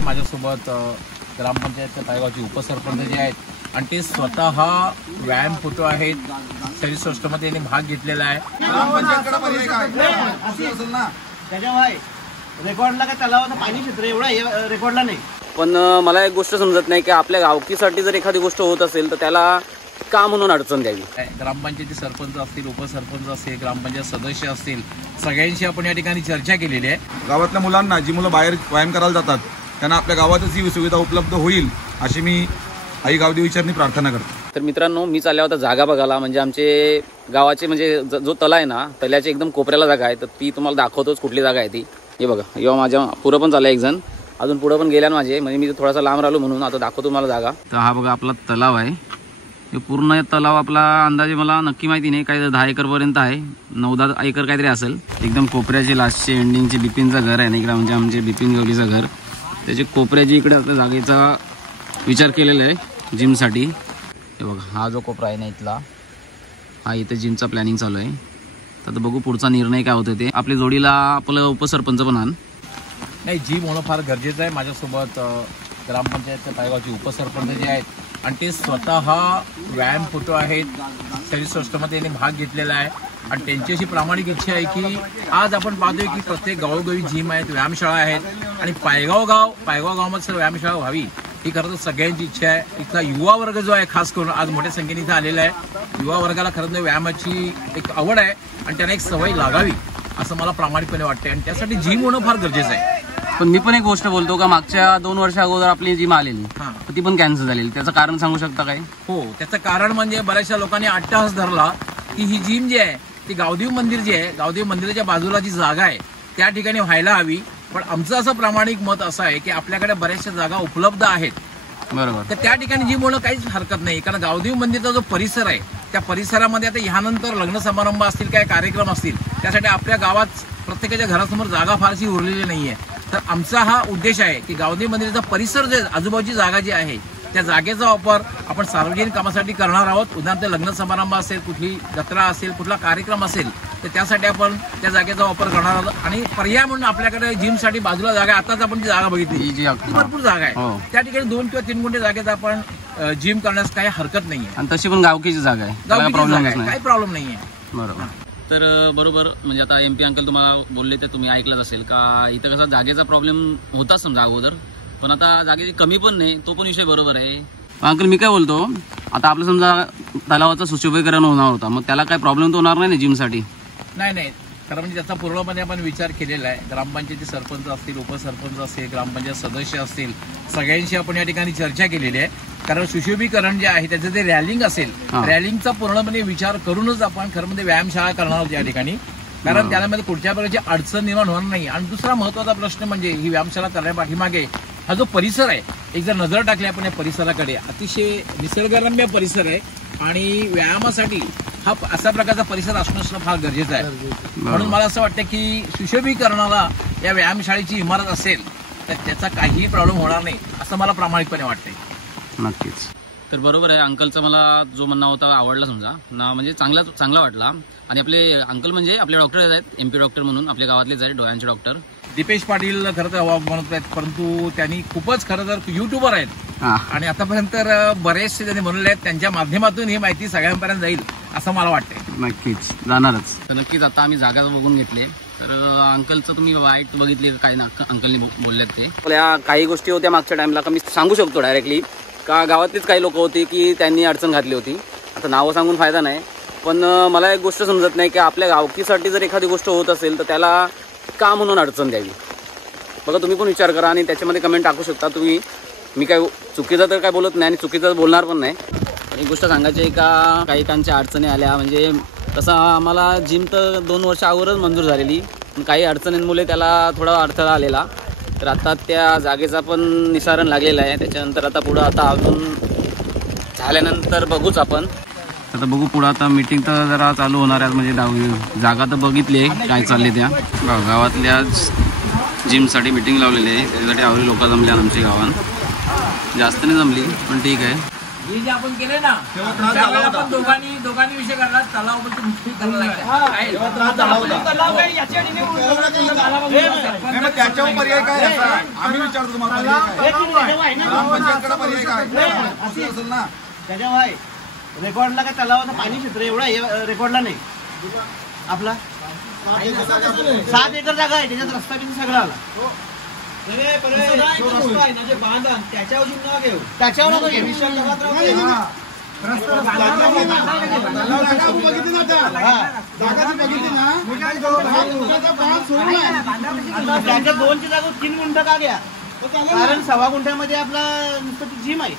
आहे माझ्यासोबत ग्रामपंचायतच्या तायगावचे उपसरपंच जे आहेत आणि ते स्वतः व्यायामपटू आहेत. शरीर सृष्टीमध्ये त्यांनी भाग घेतलेला आहे. रेकॉर्डला काय तलावाचं पाणी क्षेत्र एवढं रेकॉर्डला नाही. पण मला एक गोष्ट समजत नाही की आपल्या गावकीसाठी जर एखादी गोष्ट होत असेल तर त्याला का म्हणून अडचण द्यावी. ग्रामपंचायती सरपंच असतील, उपसरपंच असतील, ग्रामपंचायत सदस्य असतील, सगळ्यांशी आपण या ठिकाणी चर्चा केलेली आहे. गावातल्या मुलांना जी मुलं बाहेर व्यायाम करायला जातात त्यांना आपल्या गावातच ही सुविधा उपलब्ध होईल अशी मी आई गावदेवीचरणी प्रार्थना करतो. तर मित्रांनो, मी चालल्या होता जागा बघायला. म्हणजे आमचे गावाचे म्हणजे जो तला आहे ना, तल्याच्या एकदम कोपऱ्याला जागा आहे. तर ती तुम्हाला दाखवतोच कुठली जागा आहे ती. हे बघा, किंवा माझ्या पुढं पण चालला एक जण, अजून पुढं पण गेल्या माझे, म्हणजे मी थोडासा लांब राहिलो म्हणून आता दाखवतो मला जागा. तर हा बघा आपला तलाव आहे. हे पूर्ण तलाव आपला अंदाजे मला नक्की माहिती नाही, काही 10 एकरपर्यंत आहे, 9-10 एकर काहीतरी असेल. एकदम कोपऱ्याचे लास्टचे एंडिंगचे बिपिनचं घर आहे ना इकडे, म्हणजे आमचे बिपिन गवलीचं घर. त्याचे कोपऱ्याची इकडे आता जागेचा विचार केलेला आहे जिमसाठी. हे बघा, हा जो कोपरा आहे ना इथला, हा इथे जिमचा प्लॅनिंग चालू आहे. तर बघू पुढचा निर्णय काय होतं ते. आपल्या जोडीला आपलं उपसरपंच पण आण. नाही, जिम होणं फार गरजेचं आहे. माझ्यासोबत ग्रामपंचायतच्या तायगावचे उपसरपंच जे आहेत आणि ते स्वतः व्यायामपटू आहेत. शरीर सृष्टीमध्ये त्यांनी भाग घेतलेला आहे आणि त्यांची अशी प्रामाणिक इच्छा आहे की आज आपण पाहतोय की प्रत्येक गावोगावी जिम आहेत, व्यायामशाळा आहेत आणि पायगाव गावामध्ये व्यायामशाळा व्हावी ही खरं तर सगळ्यांची इच्छा आहे. इथला युवा वर्ग जो आहे खास करून आज मोठ्या संख्येने इथं आलेला आहे. युवा वर्गाला खरं तर व्यायामाची एक आवड आहे आणि त्यांना एक सवय लागावी असं मला प्रामाणिकपणे वाटते आणि त्यासाठी जिम होणं फार गरजेचं आहे. पण मी पण एक गोष्ट बोलतो का, मागच्या 2 वर्ष अगोदर आपली जिम आलेली ती पण कॅन्सल झालेली. त्याचं कारण सांगू शकता काय? हो, त्याचं कारण म्हणजे बऱ्याचशा लोकांनी अट्टहास धरला की ही जिम जी आहे ती गावदेव मंदिर जे आहे, गावदेव मंदिराच्या बाजूला जी जागा आहे त्या ठिकाणी व्हायला हवी. पण आमचं असं प्रामाणिक मत असं आहे की आपल्याकडे बऱ्याचशा जागा उपलब्ध आहेत, बरोबर, तर त्या ठिकाणी जिम होणं काहीच हरकत नाही. कारण गावदेव मंदिरचा जो परिसर आहे त्या परिसरामध्ये आता ह्यानंतर लग्न समारंभ असतील, काय कार्यक्रम असतील, त्यासाठी आपल्या गावात प्रत्येकाच्या घरासमोर जागा फारशी उरलेली नाहीये. तर आमचा हा उद्देश आहे की गावदेव मंदिराचा परिसर जे आजूबाजूची जागा जी आहे त्या जागेचा वापर आपण सार्वजनिक कामासाठी करणार आहोत. उदाहरणार्थ लग्न समारंभ असेल, कुठली जत्रा असेल, कुठला कार्यक्रम असेल, तर त्यासाठी आपण त्या जागेचा वापर करणार आहोत. आणि पर्याय म्हणून आपल्याकडे जिमसाठी बाजूला जागा, आताच आपण जी जागा बघितली ती भरपूर जागा आहे. त्या ठिकाणी 2 किंवा 3 गुंठे जागेत आपण जिम करण्यास काही हरकत नाहीये आणि तशी पण गावकीची जागा आहे, काही प्रॉब्लेम नाहीये. बरोबर. तर बरोबर, म्हणजे आता MP अंकल तुम्हाला बोलले तर तुम्ही ऐकलंच असेल का इथं कसा जागेचा प्रॉब्लेम होता समजा अगोदर, पण आता जागेची कमी पण नाही, तो पण विषय बरोबर आहे. अंकल मी काय बोलतो, आता आपलं समजा तलावाचं सुशोभीकरण होणार होता, मग त्याला काय प्रॉब्लेम तर होणार नाही ना जिमसाठी? नाही, खरं म्हणजे त्याचा पूर्णपणे आपण विचार केलेला आहे. ग्रामपंचायती सरपंच असतील, उपसरपंच असतील, ग्रामपंचायत सदस्य असतील, सगळ्यांशी आपण या ठिकाणी चर्चा केलेली आहे. कारण सुशोभीकरण जे आहे त्याचं जे रॅलिंग असेल, रॅलिंगचा पूर्णपणे विचार करूनच आपण खरं म्हणजे व्यायामशाळा करणार आहोत या ठिकाणी. कारण त्यामध्ये कुठच्या प्रकारची अडचण निर्माण होणार नाही. आणि दुसरा महत्वाचा प्रश्न म्हणजे ही व्यायामशाळा करण्या पाठीमागे हा जो परिसर आहे, एक जर नजर टाकली आपण या परिसराकडे, अतिशय निसर्गरम्य परिसर आहे आणि व्यायामासाठी हा अशा प्रकारचा परिसर असणं फार गरजेचं आहे. म्हणून मला असं वाटतं की सुशोभीकरणाला या व्यायामशाळेची इमारत असेल तर त्याचा काहीही प्रॉब्लेम होणार नाही असं मला प्रामाणिकपणे वाटतंय. नक्कीच. तर बरोबर आहे, अंकलचा मला जो म्हणणं होता आवडला समजा ना, म्हणजे चांगला वाटला. आणि आपले अंकल म्हणजे आपले डॉक्टर आहेत, MP डॉक्टर म्हणून आपल्या गावातलेच आहेत, डोळ्यांचे डॉक्टर दीपेश पाटील खरं तर म्हणत आहेत, परंतु त्यांनी खूपच खरं तर युट्यूबर आहेत आणि आतापर्यंत बरेचसे त्यांनी म्हणले आहेत, त्यांच्या माध्यमातून ही माहिती सगळ्यांपर्यंत जाईल असं मला वाटतंय. नक्कीच जाणारच. तर नक्कीच आता आम्ही जागा बघून घेतली. तर अंकलचं तुम्ही वाईट बघितली काय ना, अंकलनी बोललेत ते आपल्या काही गोष्टी होत्या मागच्या टाइमला का मी सांगू शकतो डायरेक्टली का गावातलीच काही लोक होती की त्यांनी अडचण घातली होती. आता नावं सांगून फायदा नाही, पण मला एक गोष्ट समजत नाही की आपल्या गावकीसाठी जर एखादी गोष्ट होत असेल तर त्याला का म्हणून अडचण द्यावी. बघा तुम्ही पण विचार करा आणि त्याच्यामध्ये कमेंट टाकू शकता तुम्ही. मी काय चुकीचं तर काय बोलत नाही आणि चुकीचं बोलणार पण नाही. एक गोष्ट सांगायची आहे का, काही कांच्या अडचणी आल्या, म्हणजे तसं आम्हाला जिम तर 2 वर्ष अगोदरच मंजूर झालेली, पण काही अडचणींमुळे त्याला थोडा अडथळा आलेला. तर आता त्या जागेचा पण निसारण लागलेला आहे. त्याच्यानंतर आता पुढं आता अजून झाल्यानंतर बघूच आपण. आता बघू पुढं आता मीटिंग तर जरा चालू होणार आहे. म्हणजे जागा तर बघितली आहे काय चालले त्या गावातल्या जिमसाठी मीटिंग लावलेली आहे. त्याच्यासाठी आवडी लोक जमल्या आमच्या गावात, जास्त नाही जमली पण ठीक आहे. हे जे आपण केले ना तेव्हा त्रास झाला त्यावेळेला होता. आपण दोघांनी विषय करला तलावाबद्दल मुक्ती करायला लागला. तेव्हा त्रास झाला होता. तलाव काही याच्या आणि नाही उडत. नाही, मग त्याच्यावर पर्याय काय असा? आम्ही विचारतो तुम्हाला पर्याय काय? ग्रामपंचायतकडे पर्याय काय? असेल ना. त्याच्या भाई रेकॉर्डला काय तलावाचं पाणी क्षेत्र एवढं आहे, रेकॉर्डला नाही आपला 7 एकर जागा आहे, त्याच्यात रस्ता बिन सगळं आला. त्याच्यावर नको घेऊ. त्याच्या 2ची जागा 3 गुंठ का घ्या? कारण 1.25 गुंठ्यामध्ये आपला नुसतं ती जिम आहे.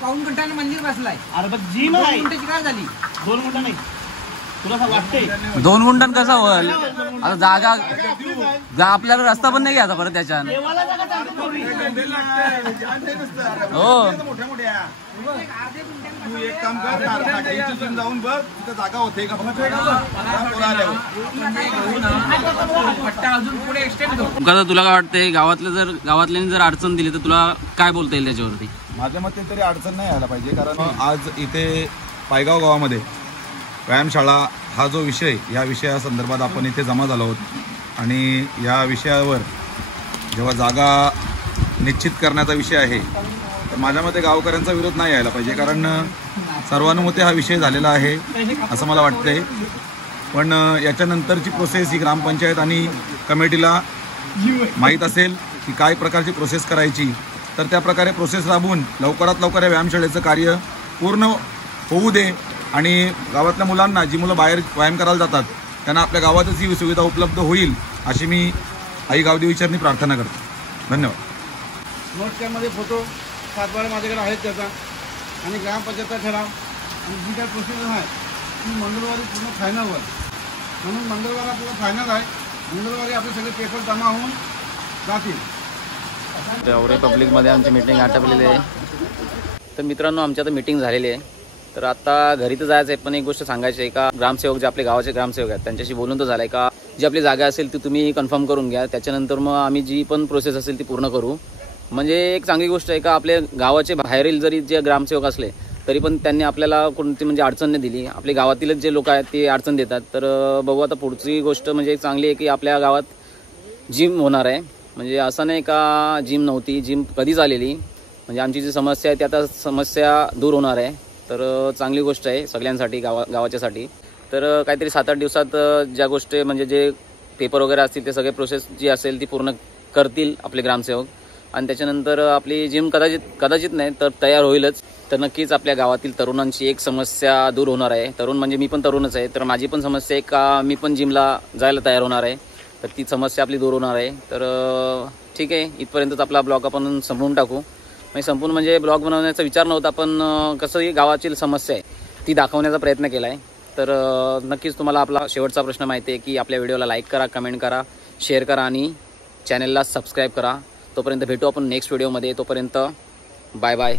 पाऊन घंटाने मंदिर बसलाय. अरे बघ जिम आहे, 2 गुंठ्याची काय झाली? 2 गुंठ नाही. तुला असं वाटतंय 2 गुंठन कसं होईल? आता जागा आपल्याला रस्ता पण नाही घ्यायचा परत त्याच्यात. देवाला जागा चालते थोडी. हो मोठ्या मोठ्या तू एक काम कर, नागरिकची जिम जाऊन बघ तिथं जागा होते का बघ. पट्टा अजून पुढे एक्सटेंड करू. आता तुला काय वाटतंय, गावातल्यांनी जर अडचण दिली तर तुला काय बोलता येईल त्याच्यावरती? माझ्या मते तरी अडचण नाही यायला पाहिजे, कारण आज इथे पायगाव गावामध्ये व्यायामशाळा हा जो विषय, या विषयासंदर्भात आपण इथे जमा झालो आहोत आणि या विषयावर जेव्हा जागा निश्चित करण्याचा विषय आहे तर माझ्या मते गावकऱ्यांचा विरोध नाही यायला पाहिजे, कारण सर्वानुमते हा विषय झालेला आहे असं मला वाटतंय. पण याच्यानंतरची प्रोसेस ही ग्रामपंचायत आणि कमिटीला माहीत असेल की काय प्रकारची प्रोसेस करायची, तर त्या प्रकारे प्रोसेस राबवून लवकरात लवकर या व्यायामशाळेचं कार्य पूर्ण होऊ दे आणि गावातल्या मुलांना, जी मुलं बाहेर व्यायाम करायला जातात, त्यांना आपल्या गावातच ही सुविधा उपलब्ध होईल अशी मी आई गावदेवीचरणी प्रार्थना करतो. धन्यवाद. नोटमध्ये फोटो 7-12 माझ्याकडे आहेत त्याचा, आणि ग्रामपंचायतचा ठराव आणि जी काय प्रोसिजर आहे ती मंगळवारी पूर्ण फायनल होईल. म्हणून मंगळवार आपल्याला फायनल आहे. मंगळवारी आपले सगळे पेपर जमा होऊन जातील. एवढे पब्लिकमध्ये आमची मीटिंग आटपलेली आहे. तर मित्रांनो, आमची आता मीटिंग झालेली आहे. तर आता घरी तर जायचं आहे, पण एक गोष्ट सांगायची आहे का, ग्रामसेवक जे आपले गावाचे ग्रामसेवक आहेत त्यांच्याशी बोलून तर झालं आहे का, जी आपली जागा असेल ती तुम्ही कन्फर्म करून घ्या, त्याच्यानंतर मग आम्ही जी पण प्रोसेस असेल ती पूर्ण करू. म्हणजे एक चांगली गोष्ट आहे का, आपल्या गावाचे बाहेरील जरी जे ग्रामसेवक असले तरी पण त्यांनी आपल्याला कोणती म्हणजे अडचण नाही दिली. आपल्या गावातीलच जे लोक आहेत ते अडचण देतात. तर बघू आता पुढची गोष्ट म्हणजे एक चांगली आहे की आपल्या गावात जिम होणार आहे. म्हणजे असं नाही का जिम नव्हती, जिम कधीच आलेली. म्हणजे आमची जी समस्या आहे ती आता समस्या दूर होणार आहे. तर चांगली गोष्ट आहे सगळ्यांसाठी, गावाच्यासाठी. तर काहीतरी 7-8 दिवसात ज्या गोष्टी म्हणजे जे पेपर वगैरे असतील ते सगळे प्रोसेस जी असेल ती पूर्ण करतील आपले ग्रामसेवक, आणि त्याच्यानंतर आपली जिम कदाचित नाही तर तयार होईलच. तर नक्कीच आपल्या गावातील तरुणांची एक समस्या दूर होणार आहे. तरुण म्हणजे मी पण तरुणच आहे, तर माझी पण समस्या आहे का मी पण जिमला जायला तयार होणार आहे. तर ती समस्या आपली दूर होणार आहे. तर ठीक आहे, इथपर्यंतच आपला ब्लॉग आपण संपवून टाकू. संपूर्ण म्हणजे ब्लॉग बनवण्याचा विचार नव्हता, पण कसं गावाची समस्या आहे ती दाखवण्याचा प्रयत्न केला आहे. तर नक्कीच तुम्हाला आपला शेवटचा प्रश्न माहिती आहे की आपल्या व्हिडिओला लाईक करा, कमेंट करा, शेअर करा आणि चॅनलला सबस्क्राईब करा. तोपर्यंत भेटू आपण नेक्स्ट व्हिडिओमध्ये. तोपर्यंत बाय बाय.